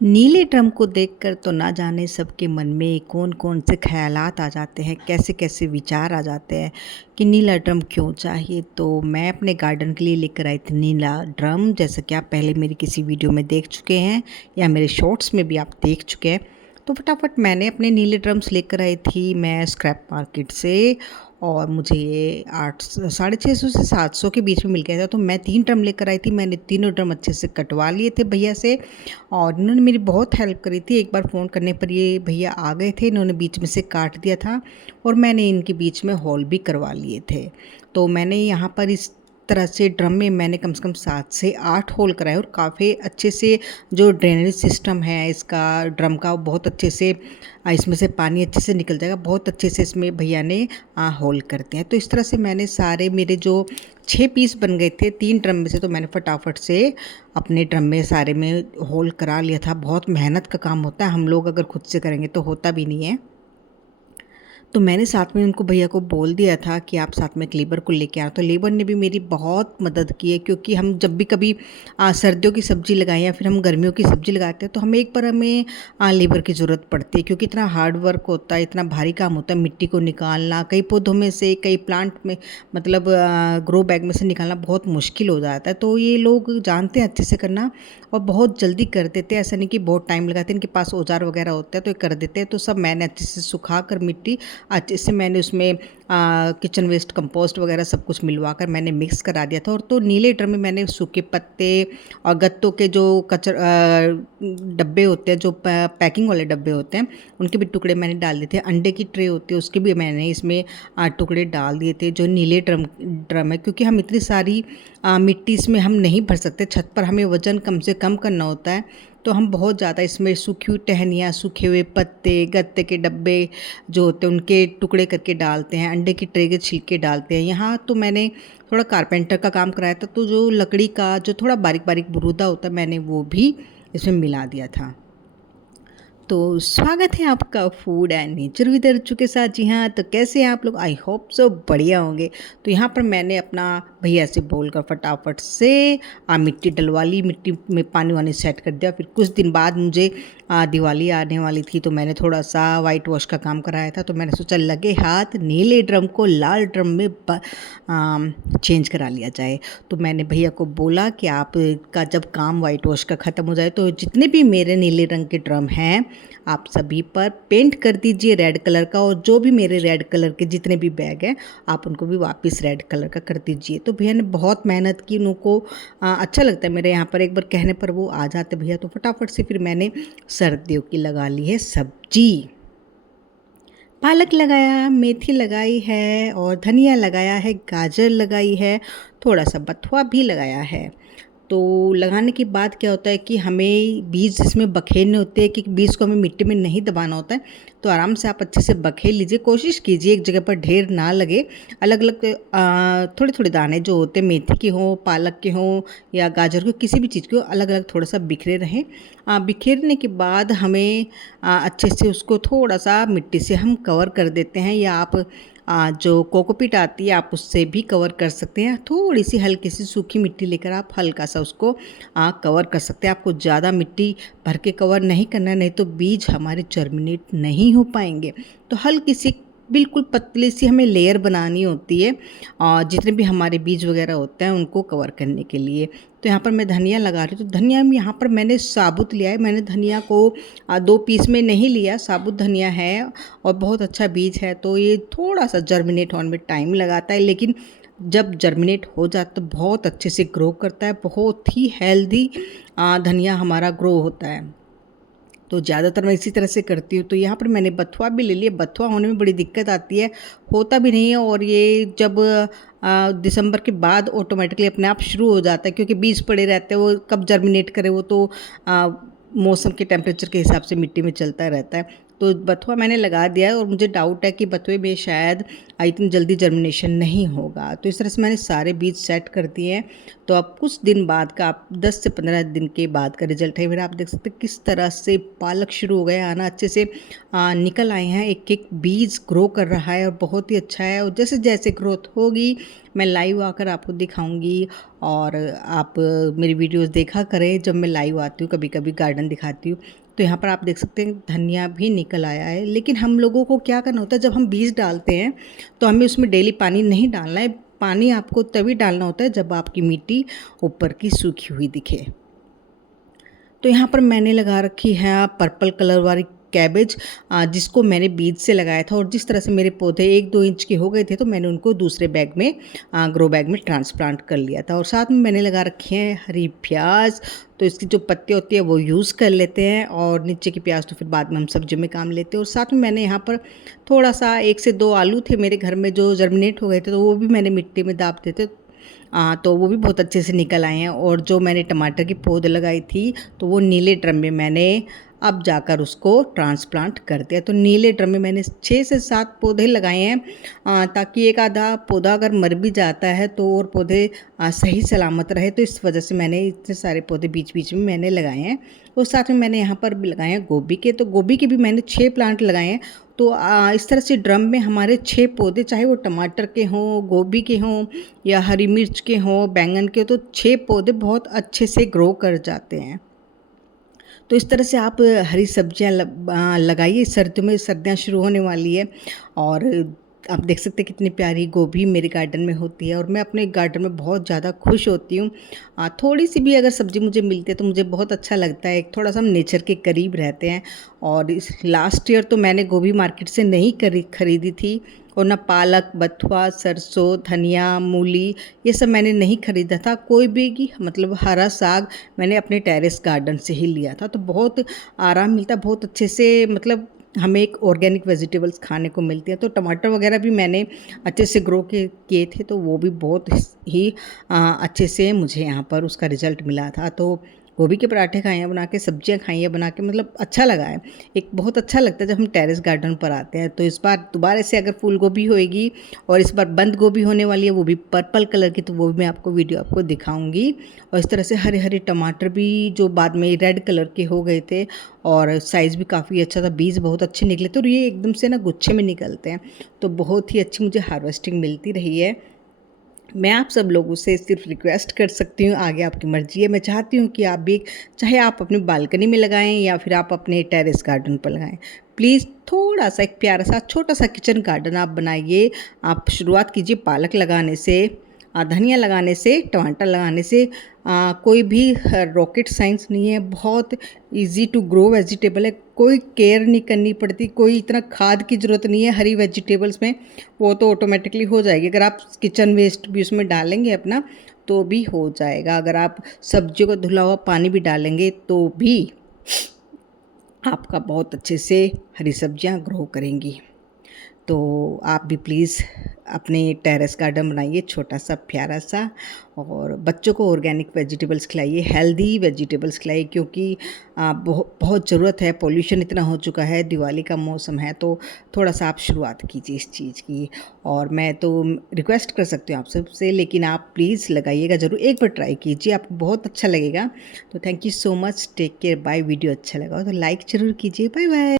नीले ड्रम को देखकर तो ना जाने सबके मन में कौन-कौन से ख़यालात आ जाते हैं, कैसे-कैसे विचार आ जाते हैं कि नीला ड्रम क्यों चाहिए। तो मैं अपने गार्डन के लिए लेकर आई थी नीला ड्रम, जैसा कि आप पहले मेरी किसी वीडियो में देख चुके हैं या मेरे शॉर्ट्स में भी आप देख चुके हैं। तो फटाफट मैंने अपने नीले ड्रम्स लेकर आई थी मैं स्क्रैप मार्केट से, और मुझे ये 8 साढ़े 600 से 700 के बीच में मिल गया था। तो मैं 3 ड्रम लेकर आई थी। मैंने तीनों ड्रम अच्छे से कटवा लिए थे भैया से, और इन्होंने मेरी बहुत हेल्प करी थी। एक बार फ़ोन करने पर ये भैया आ गए थे, इन्होंने बीच में से काट दिया था और मैंने इनके बीच में होल भी करवा लिए थे। तो मैंने यहाँ पर इस तरह से ड्रम में मैंने कम से कम 7 से 8 होल कराए, और काफ़ी अच्छे से जो ड्रेनेज सिस्टम है इसका ड्रम का, वो बहुत अच्छे से इसमें से पानी अच्छे से निकल जाएगा। बहुत अच्छे से इसमें भैया ने होल करते हैं। तो इस तरह से मैंने सारे मेरे जो 6 पीस बन गए थे 3 ड्रम में से, तो मैंने फटाफट से अपने ड्रम में सारे में होल करा लिया था। बहुत मेहनत का काम होता है, हम लोग अगर खुद से करेंगे तो होता भी नहीं है। तो मैंने साथ में उनको भैया को बोल दिया था कि आप साथ में एक लेबर को लेके आओ। तो लेबर ने भी मेरी बहुत मदद की है, क्योंकि हम जब भी कभी सर्दियों की सब्ज़ी लगाएं या फिर हम गर्मियों की सब्ज़ी लगाते हैं तो हमें एक बार हमें लेबर की ज़रूरत पड़ती है, क्योंकि इतना हार्ड वर्क होता है, इतना भारी काम होता है। मिट्टी को निकालना कई पौधों में से, कई प्लांट में, मतलब ग्रो बैग में से निकालना बहुत मुश्किल हो जाता है। तो ये लोग जानते हैं अच्छे से करना और बहुत जल्दी कर देते हैं। ऐसा नहीं कि बहुत टाइम लगाते हैं, इनके पास औजार वगैरह होता है तो ये कर देते हैं। तो सब मैंने अच्छे से सुखा कर मिट्टी अच्छे से मैंने उसमें किचन वेस्ट कंपोस्ट वगैरह सब कुछ मिलवा कर मैंने मिक्स करा दिया था। और तो नीले ड्रम में मैंने सूखे पत्ते और गत्तों के जो डब्बे होते हैं, जो पैकिंग वाले डब्बे होते हैं, उनके भी टुकड़े मैंने डाल दिए थे। अंडे की ट्रे होती है उसके भी मैंने इसमें टुकड़े डाल दिए थे। जो नीले ड्रम है, क्योंकि हम इतनी सारी मिट्टी इसमें हम नहीं भर सकते, छत पर हमें वज़न कम से कम करना होता है। तो हम बहुत ज़्यादा इसमें सूखी हुई टहनियाँ, सूखे हुए पत्ते, गत्ते के डब्बे जो होते हैं उनके टुकड़े करके डालते हैं, अंडे की ट्रे के छिलके डालते हैं। यहाँ तो मैंने थोड़ा कारपेंटर का काम कराया था, तो जो लकड़ी का जो थोड़ा बारीक बारीक बुरूदा होता है मैंने वो भी इसमें मिला दिया था। तो स्वागत है आपका food and nature with Archu के साथ। जी हाँ, तो कैसे हैं आप लोग? आई होप सो बढ़िया होंगे। तो यहाँ पर मैंने अपना भैया से बोलकर फटाफट से मिट्टी डलवा ली, मिट्टी में पानी वानी सेट कर दिया। फिर कुछ दिन बाद मुझे दिवाली आने वाली थी, तो मैंने थोड़ा सा वाइट वॉश का काम कराया था। तो मैंने सोचा लगे हाथ नीले ड्रम को लाल ड्रम में चेंज करा लिया जाए। तो मैंने भैया को बोला कि आपका जब काम वाइट वॉश का ख़त्म हो जाए तो जितने भी मेरे नीले रंग के ड्रम हैं आप सभी पर पेंट कर दीजिए रेड कलर का, और जो भी मेरे रेड कलर के जितने भी बैग हैं आप उनको भी वापस रेड कलर का कर दीजिए। तो भैया ने बहुत मेहनत की, उनको अच्छा लगता है मेरे यहाँ पर एक बार कहने पर वो आ जाते भैया। तो फटाफट से फिर मैंने सर्दियों की लगा ली है सब्जी। पालक लगाया, मेथी लगाई है, और धनिया लगाया है, गाजर लगाई है, थोड़ा सा बथुआ भी लगाया है। तो लगाने के बाद क्या होता है कि हमें बीज इसमें बखेरने होते हैं, कि बीज को हमें मिट्टी में नहीं दबाना होता है। तो आराम से आप अच्छे से बखेर लीजिए, कोशिश कीजिए एक जगह पर ढेर ना लगे। अलग अलग थोड़े थोड़े दाने जो होते हैं, मेथी के हों, पालक के हों या गाजर के, किसी भी चीज़ के अलग अलग थोड़ा सा बिखरे रहें। बिखेरने के बाद हमें अच्छे से उसको थोड़ा सा मिट्टी से हम कवर कर देते हैं, या आप जो कोकोपीट आती है आप उससे भी कवर कर सकते हैं। थोड़ी सी हल्की सी सूखी मिट्टी लेकर आप हल्का सा उसको कवर कर सकते हैं। आपको ज़्यादा मिट्टी भर के कवर नहीं करना, नहीं तो बीज हमारे जर्मिनेट नहीं हो पाएंगे। तो हल्की सी बिल्कुल पतली सी हमें लेयर बनानी होती है, और जितने भी हमारे बीज वगैरह होते हैं उनको कवर करने के लिए। तो यहाँ पर मैं धनिया लगा रही हूँ। तो धनिया में यहाँ पर मैंने साबुत लिया है, मैंने धनिया को 2 पीस में नहीं लिया, साबुत धनिया है और बहुत अच्छा बीज है। तो ये थोड़ा सा जर्मिनेट होने में टाइम लगाता है, लेकिन जब जर्मिनेट हो जाता है तो बहुत अच्छे से ग्रो करता है। बहुत ही हेल्दी धनिया हमारा ग्रो होता है। तो ज़्यादातर मैं इसी तरह से करती हूँ। तो यहाँ पर मैंने बथुआ भी ले लिया। बथुआ होने में बड़ी दिक्कत आती है, होता भी नहीं है, और ये जब दिसंबर के बाद ऑटोमेटिकली अपने आप शुरू हो जाता है, क्योंकि बीज पड़े रहते हैं, वो कब जर्मिनेट करे वो तो मौसम के टेम्परेचर के हिसाब से मिट्टी में चलता रहता है। तो बथुआ मैंने लगा दिया है, और मुझे डाउट है कि बथुए में शायद इतनी जल्दी जर्मिनेशन नहीं होगा। तो इस तरह से मैंने सारे बीज सेट कर दिए हैं। तो अब कुछ दिन बाद का, आप 10 से 15 दिन के बाद का रिजल्ट है मेरा। आप देख सकते हैं किस तरह से पालक शुरू हो गया आना, अच्छे से निकल आए हैं, एक एक बीज ग्रो कर रहा है और बहुत ही अच्छा है। और जैसे जैसे ग्रोथ होगी मैं लाइव आकर आपको दिखाऊंगी और आप मेरी वीडियोस देखा करें जब मैं लाइव आती हूँ, कभी कभी गार्डन दिखाती हूँ। तो यहाँ पर आप देख सकते हैं धनिया भी निकल आया है, लेकिन हम लोगों को क्या करना होता है, जब हम बीज डालते हैं तो हमें उसमें डेली पानी नहीं डालना है। पानी आपको तभी डालना होता है जब आपकी मिट्टी ऊपर की सूखी हुई दिखे। तो यहाँ पर मैंने लगा रखी है पर्पल कलर वाली कैबेज, जिसको मैंने बीज से लगाया था, और जिस तरह से मेरे पौधे 1-2 इंच के हो गए थे तो मैंने उनको दूसरे बैग में, ग्रो बैग में ट्रांसप्लांट कर लिया था। और साथ में मैंने लगा रखी है हरी प्याज, तो इसकी जो पत्ती होती है वो यूज़ कर लेते हैं, और नीचे की प्याज तो फिर बाद में हम सब्जी में काम लेते हैं। और साथ में मैंने यहाँ पर थोड़ा सा 1 से 2 आलू थे मेरे घर में जो जर्मिनेट हो गए थे, तो वो भी मैंने मिट्टी में दाब देते, तो वो भी बहुत अच्छे से निकल आए हैं। और जो मैंने टमाटर की पौध लगाई थी तो वो नीले ड्रम में मैंने अब जाकर उसको ट्रांसप्लांट कर दिया। तो नीले ड्रम में मैंने 6 से 7 पौधे लगाए हैं, ताकि एक आधा पौधा अगर मर भी जाता है तो और पौधे सही सलामत रहे। तो इस वजह से मैंने इतने सारे पौधे बीच बीच में मैंने लगाए हैं। और साथ में मैंने यहाँ पर भी लगाए हैं गोभी के, तो गोभी के भी मैंने 6 प्लांट लगाए हैं। तो इस तरह से ड्रम में हमारे 6 पौधे, चाहे वो टमाटर के हों, गोभी के हों या हरी मिर्च के हों, बैंगन के, तो 6 पौधे बहुत अच्छे से ग्रो कर जाते हैं। तो इस तरह से आप हरी सब्जियां लगाइए। सर्दियों में सर्दियां शुरू होने वाली है, और आप देख सकते हैं कितनी प्यारी गोभी मेरे गार्डन में होती है, और मैं अपने गार्डन में बहुत ज़्यादा खुश होती हूँ। थोड़ी सी भी अगर सब्ज़ी मुझे मिलती है तो मुझे बहुत अच्छा लगता है। थोड़ा सा हम नेचर के करीब रहते हैं। और इस लास्ट ईयर तो मैंने गोभी मार्केट से नहीं खरीदी थी, और ना पालक, बथुआ, सरसों, धनिया, मूली, ये सब मैंने नहीं खरीदा था। कोई भी मतलब हरा साग मैंने अपने टेरेस गार्डन से ही लिया था। तो बहुत आराम मिलता है, बहुत अच्छे से, मतलब हमें एक ऑर्गेनिक वेजिटेबल्स खाने को मिलती हैं। तो टमाटर वगैरह भी मैंने अच्छे से ग्रो किए थे, तो वो भी बहुत ही अच्छे से मुझे यहाँ पर उसका रिज़ल्ट मिला था। तो गोभी के पराठे खाए हैं बना के, सब्जियां खाई हैं बना के, मतलब अच्छा लगा है। एक बहुत अच्छा लगता है जब हम टेरेस गार्डन पर आते हैं। तो इस बार दोबारा से अगर फूल गोभी होएगी, और इस बार बंद गोभी होने वाली है, वो भी पर्पल कलर की, तो वो भी मैं आपको वीडियो आपको दिखाऊंगी। और इस तरह से हरे हरे टमाटर भी जो बाद में रेड कलर के हो गए थे, और साइज़ भी काफ़ी अच्छा था, बीज बहुत अच्छे निकले थे, और ये एकदम से ना गुच्छे में निकलते हैं। तो बहुत ही अच्छी मुझे हार्वेस्टिंग मिलती रही है। मैं आप सब लोगों से सिर्फ रिक्वेस्ट कर सकती हूँ, आगे आपकी मर्ज़ी है। मैं चाहती हूँ कि आप भी, चाहे आप अपनी बालकनी में लगाएं या फिर आप अपने टेरेस गार्डन पर लगाएं, प्लीज़ थोड़ा सा एक प्यारा सा छोटा सा किचन गार्डन आप बनाइए। आप शुरुआत कीजिए पालक लगाने से, धनिया लगाने से, टमाटर लगाने से। कोई भी रॉकेट साइंस नहीं है, बहुत इजी टू ग्रो वेजिटेबल है। कोई केयर नहीं करनी पड़ती, कोई इतना खाद की ज़रूरत नहीं है हरी वेजिटेबल्स में, वो तो ऑटोमेटिकली हो जाएगी। अगर आप किचन वेस्ट भी उसमें डालेंगे अपना तो भी हो जाएगा। अगर आप सब्जियों का धुला हुआ पानी भी डालेंगे तो भी आपका बहुत अच्छे से हरी सब्जियां ग्रो करेंगी। तो आप भी प्लीज़ अपने टेरेस गार्डन बनाइए छोटा सा प्यारा सा, और बच्चों को ऑर्गेनिक वेजिटेबल्स खिलाइए, हेल्दी वेजिटेबल्स खिलाइए, क्योंकि बहुत ज़रूरत है। पॉल्यूशन इतना हो चुका है, दिवाली का मौसम है, तो थोड़ा सा आप शुरुआत कीजिए इस चीज़ की। और मैं तो रिक्वेस्ट कर सकती हूँ आप सबसे, लेकिन आप प्लीज़ लगाइएगा ज़रूर, एक बार ट्राई कीजिए, आपको बहुत अच्छा लगेगा। तो thank you so much, take care, bye. Video अच्छा लगा तो लाइक ज़रूर कीजिए। Bye bye.